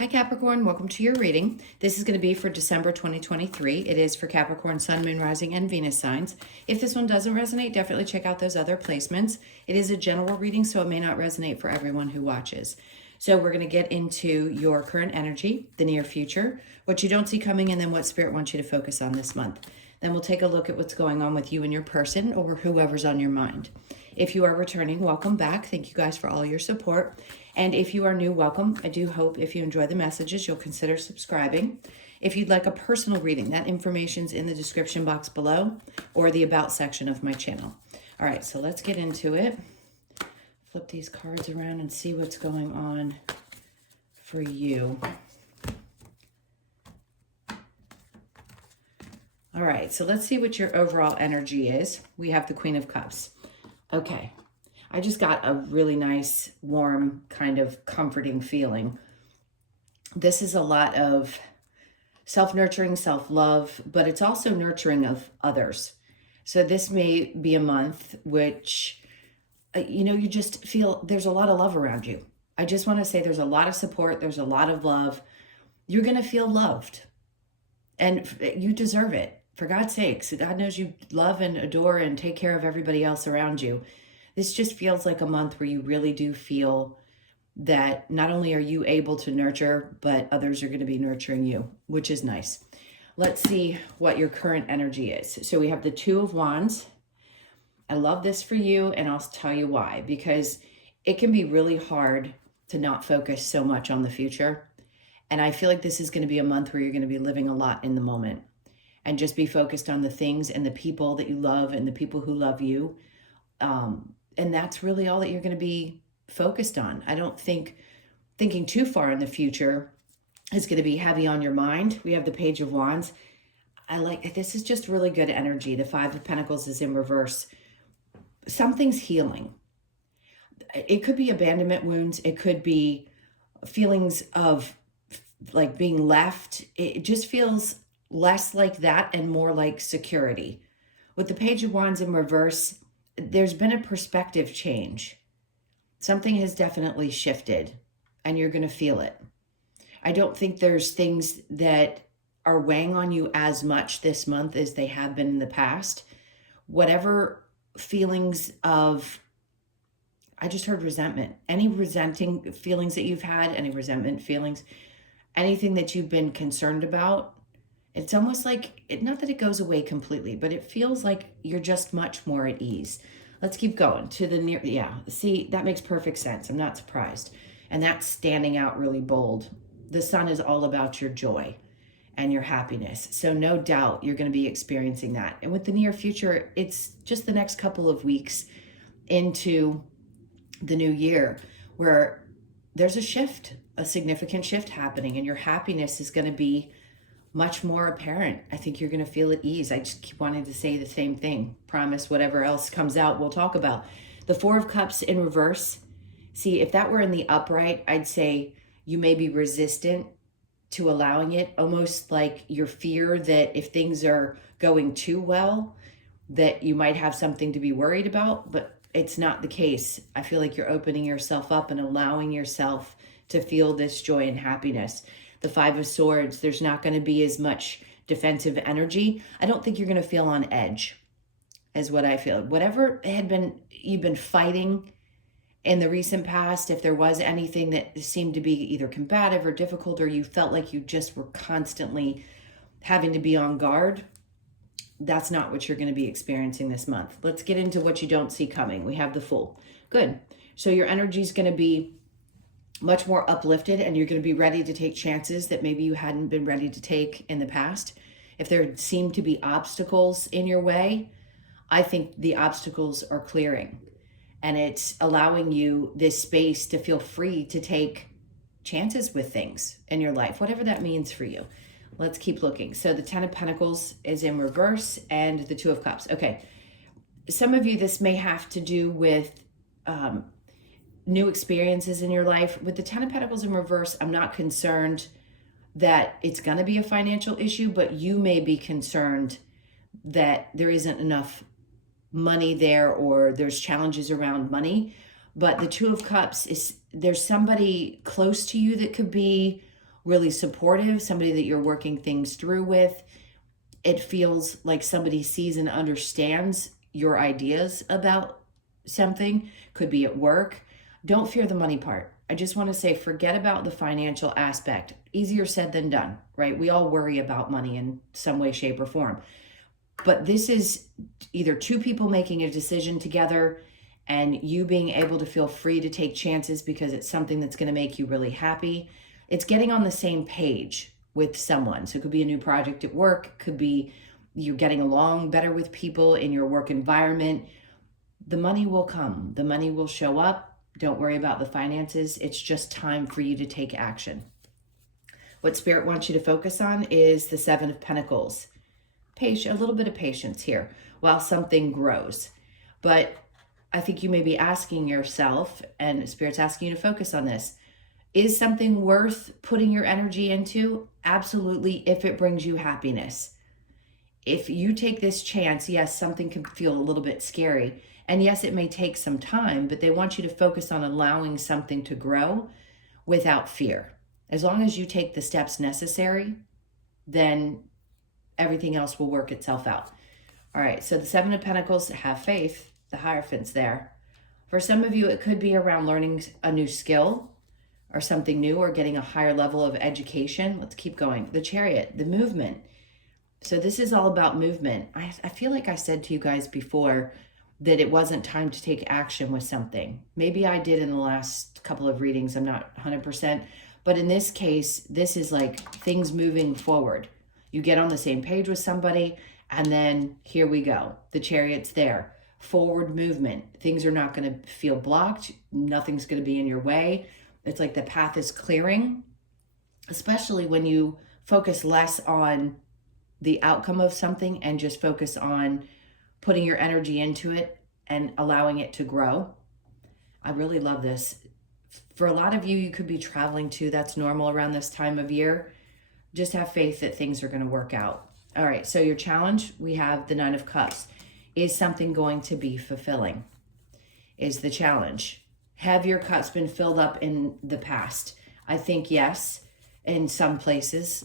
Hi Capricorn, welcome to your reading. This is going to be for December 2023. It is for Capricorn, Sun, Moon, Rising, and Venus signs. If this one doesn't resonate, definitely check out those other placements. It is a general reading, so it may not resonate for everyone who watches. So we're going to get into your current energy, the near future, what you don't see coming, and then what Spirit wants you to focus on this month. Then we'll take a look at what's going on with you and your person or whoever's on your mind. If you are returning, welcome back. Thank you guys for all your support. And if you are new, welcome. I do hope if you enjoy the messages, you'll consider subscribing. If you'd like a personal reading, that information's in the description box below or the About section of my channel. All right, so let's get into it. Flip these cards around and see what's going on for you. All right, so let's see what your overall energy is. We have the Queen of Cups. Okay, I just got a really nice, warm, kind of comforting feeling. This is a lot of self-nurturing, self-love, but it's also nurturing of others. So this may be a month which, you just feel there's a lot of love around you. I just want to say there's a lot of support. There's a lot of love. You're going to feel loved and you deserve it. For God's sakes, God knows you love and adore and take care of everybody else around you. This just feels like a month where you really do feel that not only are you able to nurture, but others are going to be nurturing you, which is nice. Let's see what your current energy is. So we have the Two of Wands. I love this for you, and I'll tell you why. Because it can be really hard to not focus so much on the future. And I feel like this is going to be a month where you're going to be living a lot in the moment. And just be focused on the things and the people that you love and the people who love you. And that's really all that you're going to be focused on. I don't think thinking too far in the future is going to be heavy on your mind. We have the Page of Wands. This is just really good energy. The Five of Pentacles is in reverse. Something's healing. It could be abandonment wounds. It could be feelings of like being left. It just feels less like that and more like security. With the Page of Wands in reverse, there's been a perspective change. Something has definitely shifted and you're going to feel it. I don't think there's things that are weighing on you as much this month as they have been in the past. Whatever feelings of, I just heard resentment, any resenting feelings that you've had, any resentment feelings, anything that you've been concerned about, it's almost like, not that it goes away completely, but it feels like you're just much more at ease. Let's keep going to the near, see, that makes perfect sense. I'm not surprised. And that's standing out really bold. The Sun is all about your joy and your happiness. So no doubt you're going to be experiencing that. And with the near future, it's just the next couple of weeks into the new year where there's a shift, a significant shift happening, and your happiness is going to be much more apparent. I think you're going to feel at ease. I just keep wanting to say the same thing. Promise whatever else comes out, we'll talk about. The Four of Cups in reverse. See, if that were in the upright, I'd say you may be resistant to allowing it, almost like your fear that if things are going too well, that you might have something to be worried about, but it's not the case. I feel like you're opening yourself up and allowing yourself to feel this joy and happiness. The Five of Swords, there's not going to be as much defensive energy. I don't think you're going to feel on edge, is what I feel. Whatever you've been fighting in the recent past, if there was anything that seemed to be either combative or difficult, or you felt like you just were constantly having to be on guard, that's not what you're going to be experiencing this month. Let's get into what you don't see coming. We have the Fool. Good. So your energy is going to be much more uplifted, and you're going to be ready to take chances that maybe you hadn't been ready to take in the past. If there seem to be obstacles in your way, I think the obstacles are clearing, and it's allowing you this space to feel free to take chances with things in your life, whatever that means for you. Let's keep looking. So the Ten of Pentacles is in reverse and the Two of Cups. Okay. Some of you, this may have to do with new experiences in your life. With the Ten of Pentacles in reverse, I'm not concerned that it's going to be a financial issue, but you may be concerned that there isn't enough money there, or there's challenges around money. But the Two of Cups is, there's somebody close to you that could be really supportive, somebody that you're working things through with. It feels like somebody sees and understands your ideas about something. Could be at work. Don't fear the money part. I just want to say, forget about the financial aspect. Easier said than done, right? We all worry about money in some way, shape, or form. But this is either two people making a decision together and you being able to feel free to take chances because it's something that's going to make you really happy. It's getting on the same page with someone. So it could be a new project at work, it could be you're getting along better with people in your work environment. The money will come, the money will show up. Don't worry about the finances. It's just time for you to take action. What Spirit wants you to focus on is the Seven of Pentacles. A little bit of patience here while something grows. But I think you may be asking yourself, and Spirit's asking you to focus on this, is something worth putting your energy into? Absolutely, if it brings you happiness. If you take this chance, yes, something can feel a little bit scary. And yes, it may take some time, but they want you to focus on allowing something to grow without fear. As long as you take the steps necessary, then everything else will work itself out. All right, so the Seven of Pentacles, have faith, the Hierophant's there. For some of you, it could be around learning a new skill or something new or getting a higher level of education. Let's keep going. The Chariot, the movement. So this is all about movement. I feel like I said to you guys before that it wasn't time to take action with something. Maybe I did in the last couple of readings. I'm not 100%. But in this case, this is like things moving forward. You get on the same page with somebody, and then here we go. The Chariot's there. Forward movement. Things are not going to feel blocked. Nothing's going to be in your way. It's like the path is clearing, especially when you focus less on the outcome of something and just focus on putting your energy into it and allowing it to grow. I really love this. For a lot of you, you could be traveling too. That's normal around this time of year. Just have faith that things are going to work out. All right, so your challenge, we have the Nine of Cups. Is something going to be fulfilling? Is the challenge. Have your cups been filled up in the past? I think yes, in some places.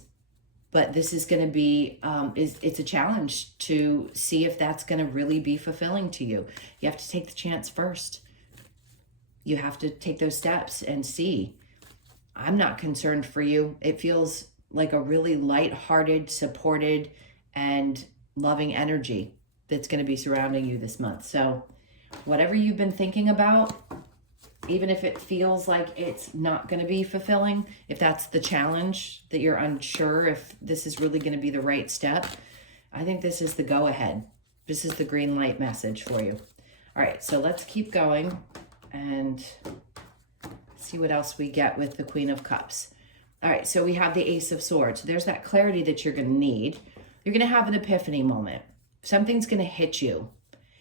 But this is going to be, it's a challenge to see if that's going to really be fulfilling to you. You have to take the chance first. You have to take those steps and see. I'm not concerned for you. It feels like a really light-hearted, supported, and loving energy that's going to be surrounding you this month. So whatever you've been thinking about, even if it feels like it's not going to be fulfilling, if that's the challenge, that you're unsure if this is really going to be the right step, I think this is the go-ahead. This is the green light message for you. All right, so let's keep going and see what else we get with the Queen of Cups. All right, so we have the Ace of Swords. There's that clarity that you're going to need. You're going to have an epiphany moment. Something's going to hit you,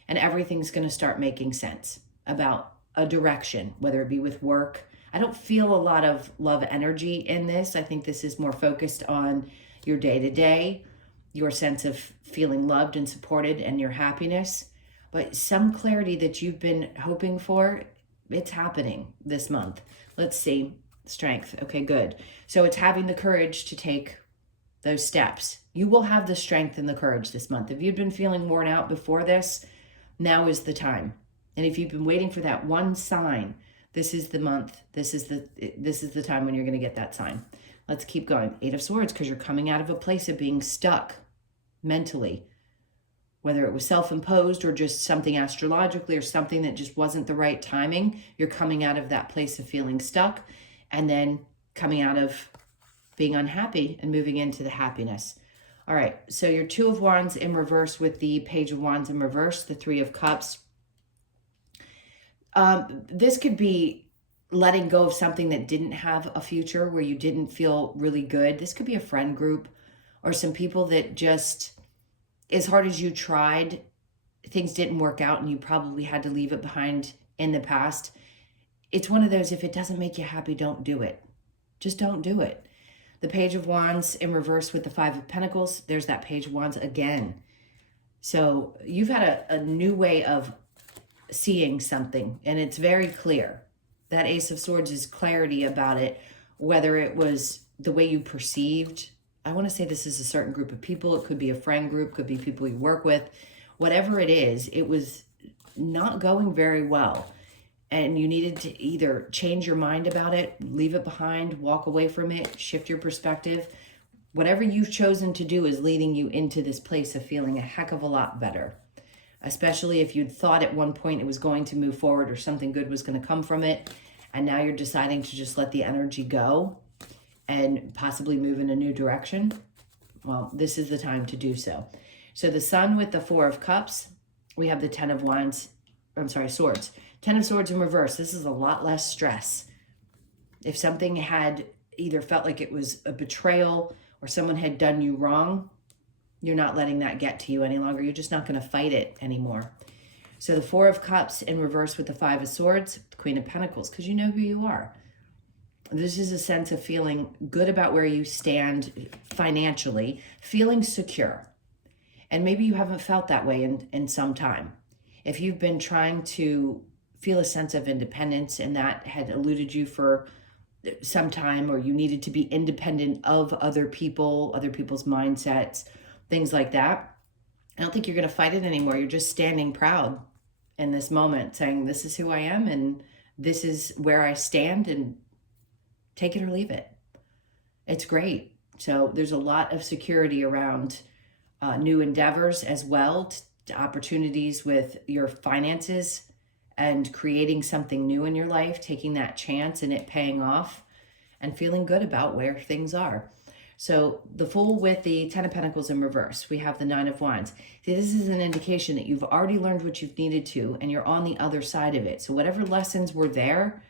and everything's going to start making sense about a direction, whether it be with work. I don't feel a lot of love energy in this. I think this is more focused on your day-to-day, your sense of feeling loved and supported, and your happiness. But some clarity that you've been hoping for, it's happening this month. Let's see. Strength. Okay, good. So it's having the courage to take those steps. You will have the strength and the courage this month. If you've been feeling worn out before this, now is the time. And if you've been waiting for that one sign, this is the month. This is the time when you're going to get that sign. Let's keep going. Eight of Swords, because you're coming out of a place of being stuck mentally, whether it was self-imposed or just something astrologically or something that just wasn't the right timing. You're coming out of that place of feeling stuck and then coming out of being unhappy and moving into the happiness. All right, so your Two of Wands in reverse with the Page of Wands in reverse, the Three of Cups. This could be letting go of something that didn't have a future, where you didn't feel really good. This could be a friend group or some people that just, as hard as you tried, things didn't work out and you probably had to leave it behind in the past. It's one of those, if it doesn't make you happy, don't do it. Just don't do it. The Page of Wands in reverse with the Five of Pentacles. There's that Page of Wands again. So you've had a new way of seeing something, and it's very clear. That Ace of Swords is clarity about it, whether it was the way you perceived. I want to say this is a certain group of people. It could be a friend group, could be people you work with. Whatever it is, it was not going very well. And you needed to either change your mind about it, leave it behind, walk away from it, shift your perspective. Whatever you've chosen to do is leading you into this place of feeling a heck of a lot better. Especially if you'd thought at one point it was going to move forward or something good was going to come from it. And now you're deciding to just let the energy go and possibly move in a new direction. Well, this is the time to do so. So the Sun with the Four of Cups, we have the Swords. 10 of Swords in reverse. This is a lot less stress. If something had either felt like it was a betrayal or someone had done you wrong, you're not letting that get to you any longer. You're just not going to fight it anymore. So the Four of Cups in reverse with the Five of Swords, the Queen of Pentacles, because you know who you are. This is a sense of feeling good about where you stand financially, feeling secure. And maybe you haven't felt that way in some time. If you've been trying to feel a sense of independence and that had eluded you for some time, or you needed to be independent of other people, other people's mindsets, things like that, I don't think you're going to fight it anymore. You're just standing proud in this moment, saying, this is who I am and this is where I stand, and take it or leave it. It's great. So there's a lot of security around new endeavors as well, opportunities with your finances and creating something new in your life, taking that chance and it paying off and feeling good about where things are. So the Fool with the 10 of Pentacles in reverse, we have the 9 of Wands. See, this is an indication that you've already learned what you've needed to and you're on the other side of it. So whatever lessons were there,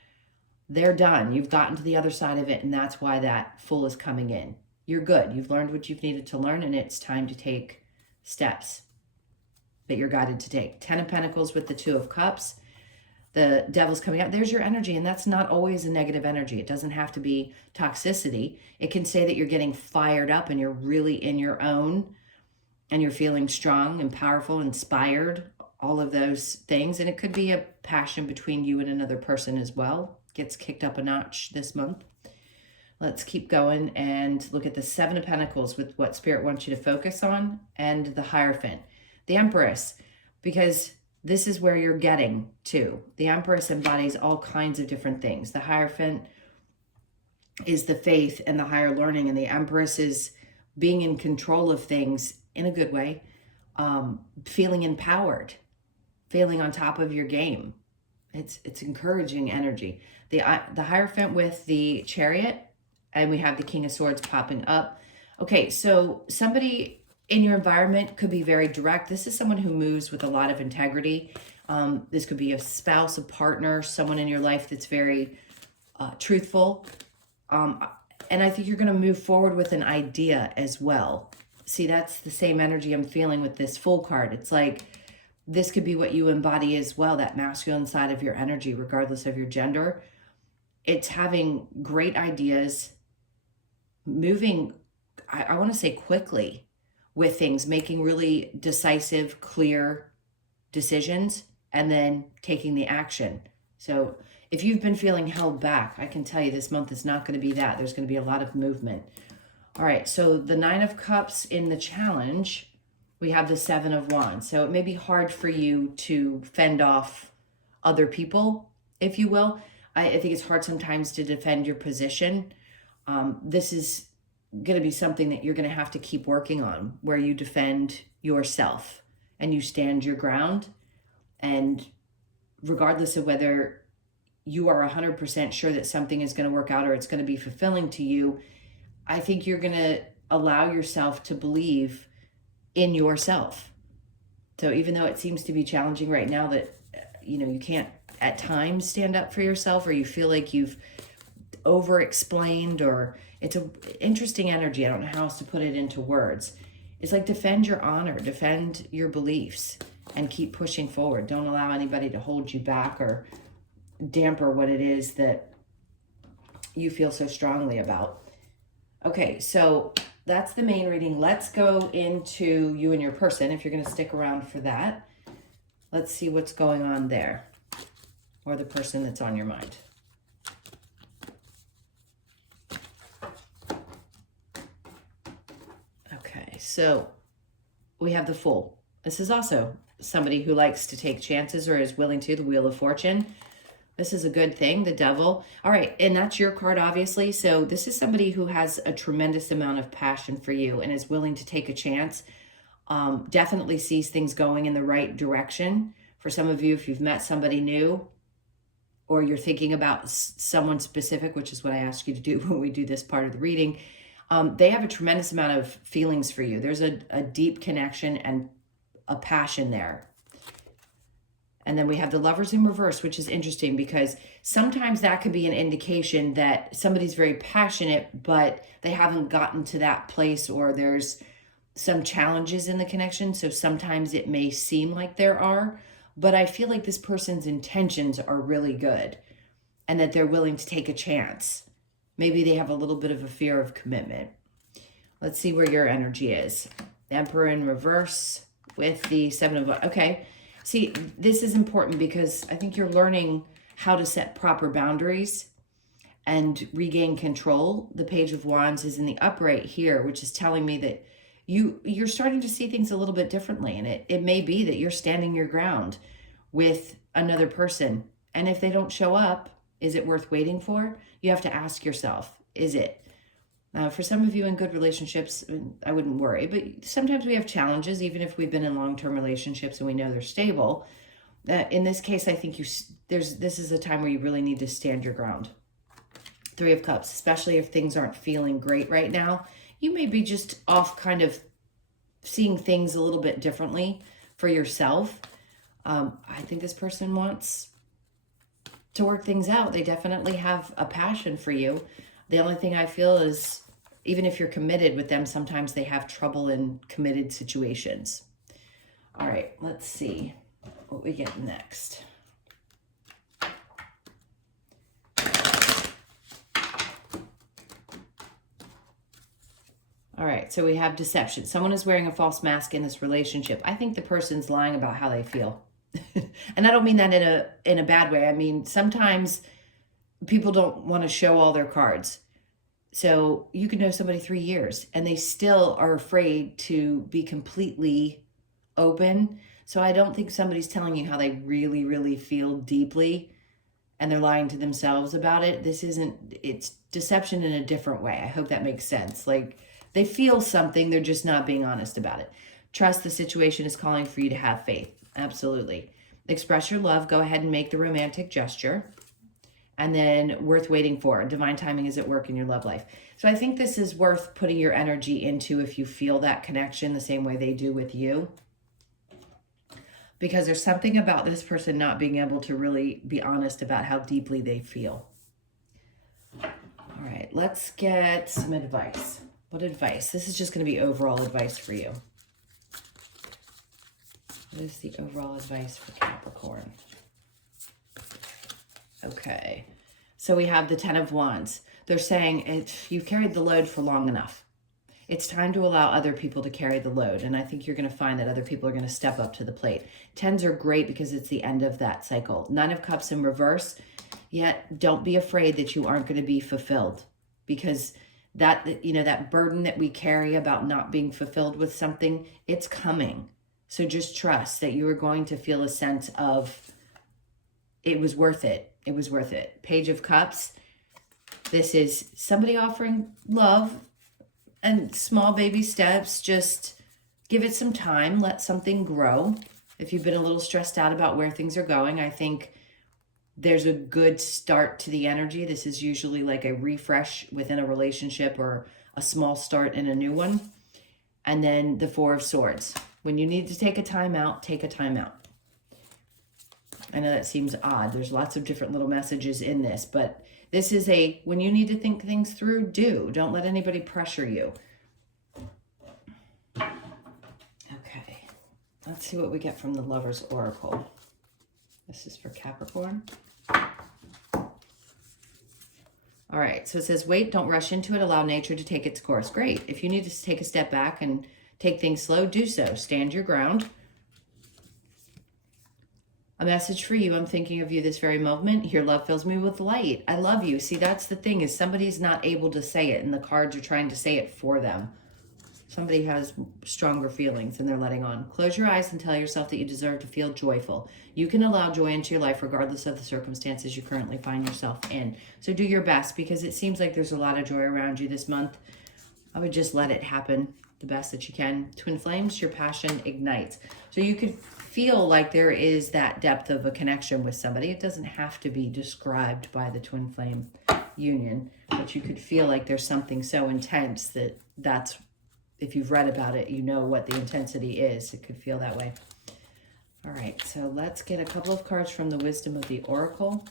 they're done. You've gotten to the other side of it, and that's why that Fool is coming in. You're good. You've learned what you've needed to learn, and it's time to take steps that you're guided to take. 10 of Pentacles with the 2 of Cups. The Devil's coming out. There's your energy, and that's not always a negative energy. It doesn't have to be toxicity. It can say that you're getting fired up and you're really in your own and you're feeling strong and powerful, inspired, all of those things. And it could be a passion between you and another person as well. Gets kicked up a notch this month. Let's keep going and look at the 7 of Pentacles with what Spirit wants you to focus on, and the Hierophant. The Empress, because this is where you're getting to. The Empress embodies all kinds of different things. The Hierophant is the faith and the higher learning, and the Empress is being in control of things in a good way, feeling empowered, feeling on top of your game. It's encouraging energy. The Hierophant with the Chariot, and we have the King of Swords popping up. Okay, so somebody in your environment could be very direct. This is someone who moves with a lot of integrity. This could be a spouse, a partner, someone in your life that's very truthful. And I think you're going to move forward with an idea as well. See, that's the same energy I'm feeling with this Fool card. It's like this could be what you embody as well, that masculine side of your energy, regardless of your gender. It's having great ideas, moving, I want to say quickly with things, making really decisive, clear decisions, and then taking the action. So if you've been feeling held back, I can tell you this month is not going to be that. There's going to be a lot of movement. All right, so the 9 of Cups in the challenge, we have the 7 of Wands. So it may be hard for you to fend off other people, if you will. I think it's hard sometimes to defend your position. This is going to be something that you're going to have to keep working on, where you defend yourself and you stand your ground. And regardless of whether you are 100% sure that something is going to work out or it's going to be fulfilling to you, I think you're going to allow yourself to believe in yourself. So even though it seems to be challenging right now that, you can't at times stand up for yourself, or you feel like you've over-explained, or it's an interesting energy. I don't know how else to put it into words. It's like defend your honor, defend your beliefs, and keep pushing forward. Don't allow anybody to hold you back or damper what it is that you feel so strongly about. Okay, so that's the main reading. Let's go into you and your person, if you're going to stick around for that. Let's see what's going on there, or the person that's on your mind. so we have the Fool. This is also somebody who likes to take chances or is willing to. The Wheel of Fortune. This is a good thing. The Devil. All right, and that's your card, obviously. So this is somebody who has a tremendous amount of passion for you and is willing to take a chance. Definitely sees things going in the right direction. For some of you, if you've met somebody new or you're thinking about someone specific, which is what I ask you to do when we do this part of the reading, they have a tremendous amount of feelings for you. There's a deep connection and a passion there. And then we have the Lovers in reverse, which is interesting because sometimes that could be an indication that somebody's very passionate, but they haven't gotten to that place, or there's some challenges in the connection. So sometimes it may seem like there are, but I feel like this person's intentions are really good and that they're willing to take a chance. Maybe they have a little bit of a fear of commitment. Let's see where your energy is. The Emperor in reverse with the Seven of... Okay. See, this is important because I think you're learning how to set proper boundaries and regain control. The Page of Wands is in the upright here, which is telling me that you're starting to see things a little bit differently. And it may be that you're standing your ground with another person. And if they don't show up, is it worth waiting for? You have to ask yourself, is it? For some of you in good relationships, I wouldn't worry, but sometimes we have challenges, even if we've been in long-term relationships and we know they're stable. In this case, I think this is a time where you really need to stand your ground. Three of Cups, especially if things aren't feeling great right now. You may be just off kind of seeing things a little bit differently for yourself. I think this person wants to work things out. They definitely have a passion for you. The only thing I feel is, even if you're committed with them, sometimes they have trouble in committed situations. All right, let's see what we get next. All right, so we have deception. Someone is wearing a false mask in this relationship. I think the person's lying about how they feel. And I don't mean that in a bad way. I mean, sometimes people don't want to show all their cards. So you can know somebody 3 years and they still are afraid to be completely open. So I don't think somebody's telling you how they really, really feel deeply and they're lying to themselves about it. It's deception in a different way. I hope that makes sense. Like, they feel something, they're just not being honest about it. Trust the situation is calling for you to have faith. Absolutely. Express your love. Go ahead and make the romantic gesture. And then worth waiting for. Divine timing is at work in your love life. So I think this is worth putting your energy into if you feel that connection the same way they do with you. Because there's something about this person not being able to really be honest about how deeply they feel. All right, let's get some advice. What advice? This is just going to be overall advice for you. What is the overall advice for Capricorn? Okay, so we have the Ten of Wands. They're saying you've carried the load for long enough. It's time to allow other people to carry the load. And I think you're going to find that other people are going to step up to the plate. Tens are great because it's the end of that cycle. Nine of Cups in reverse. Yet don't be afraid that you aren't going to be fulfilled, because that burden that we carry about not being fulfilled with something, it's coming. So just trust that you are going to feel a sense of it was worth it. It was worth it. Page of Cups. This is somebody offering love and small baby steps. Just give it some time. Let something grow. If you've been a little stressed out about where things are going, I think there's a good start to the energy. This is usually like a refresh within a relationship or a small start in a new one. And then the Four of Swords. When you need to take a time out, take a time out. I know that seems odd. There's lots of different little messages in this, but this is when you need to think things through, do. Don't let anybody pressure you. Okay. Let's see what we get from the Lover's Oracle. This is for Capricorn. All right. So it says, wait, don't rush into it. Allow nature to take its course. Great. If you need to take a step back and take things slow, do so. Stand your ground. A message for you. I'm thinking of you this very moment. Your love fills me with light. I love you. See, that's the thing, is somebody's not able to say it and the cards are trying to say it for them. Somebody has stronger feelings and they're letting on. Close your eyes and tell yourself that you deserve to feel joyful. You can allow joy into your life regardless of the circumstances you currently find yourself in. So do your best, because it seems like there's a lot of joy around you this month. I would just let it happen the best that you can. Twin flames, your passion ignites. So you could feel like there is that depth of a connection with somebody. It doesn't have to be described by the twin flame union, but you could feel like there's something so intense that's, if you've read about it, you know what the intensity is. It could feel that way. All right, so let's get a couple of cards from the Wisdom of the Oracle.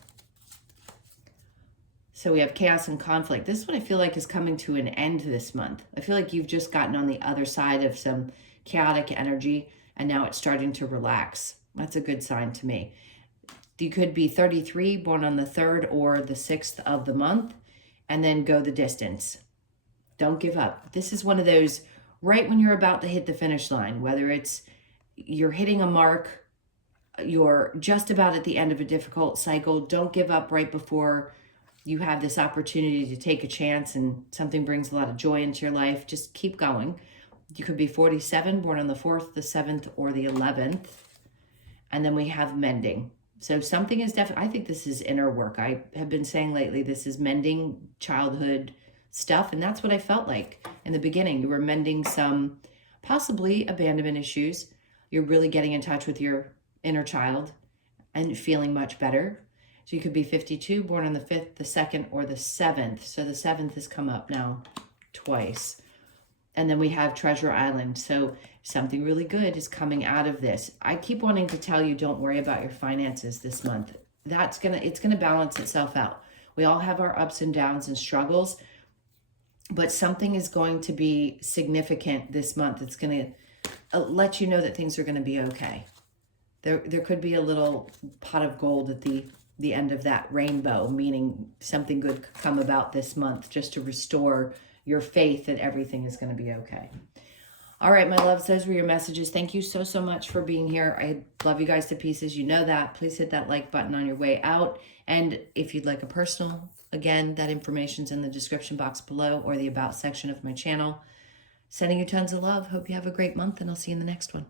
So we have chaos and conflict. This one I feel like is coming to an end this month. I feel like you've just gotten on the other side of some chaotic energy and now it's starting to relax. That's a good sign to me. You could be 33, born on the 3rd or the 6th of the month, and then go the distance. Don't give up. This is one of those right when you're about to hit the finish line, whether it's you're hitting a mark, you're just about at the end of a difficult cycle. Don't give up right before you have this opportunity to take a chance and something brings a lot of joy into your life. Just keep going. You could be 47, born on the 4th, the 7th, or the 11th. And then we have mending. So something is definitely, I think this is inner work. I have been saying lately, this is mending childhood stuff. And that's what I felt like in the beginning. You were mending some possibly abandonment issues. You're really getting in touch with your inner child and feeling much better. So you could be 52, born on the 5th, the 2nd, or the 7th. So the 7th has come up now twice. And then we have Treasure Island. So something really good is coming out of this. I keep wanting to tell you, don't worry about your finances this month. It's gonna balance itself out. We all have our ups and downs and struggles, but something is going to be significant this month. It's gonna let you know that things are gonna be okay. There could be a little pot of gold at the end of that rainbow, meaning something good could come about this month just to restore your faith that everything is going to be okay. All right, my loves, those were your messages. Thank you so, so much for being here. I love you guys to pieces. You know that. Please hit that like button on your way out. And if you'd like a personal, again, that information's in the description box below or the about section of my channel. Sending you tons of love. Hope you have a great month, and I'll see you in the next one.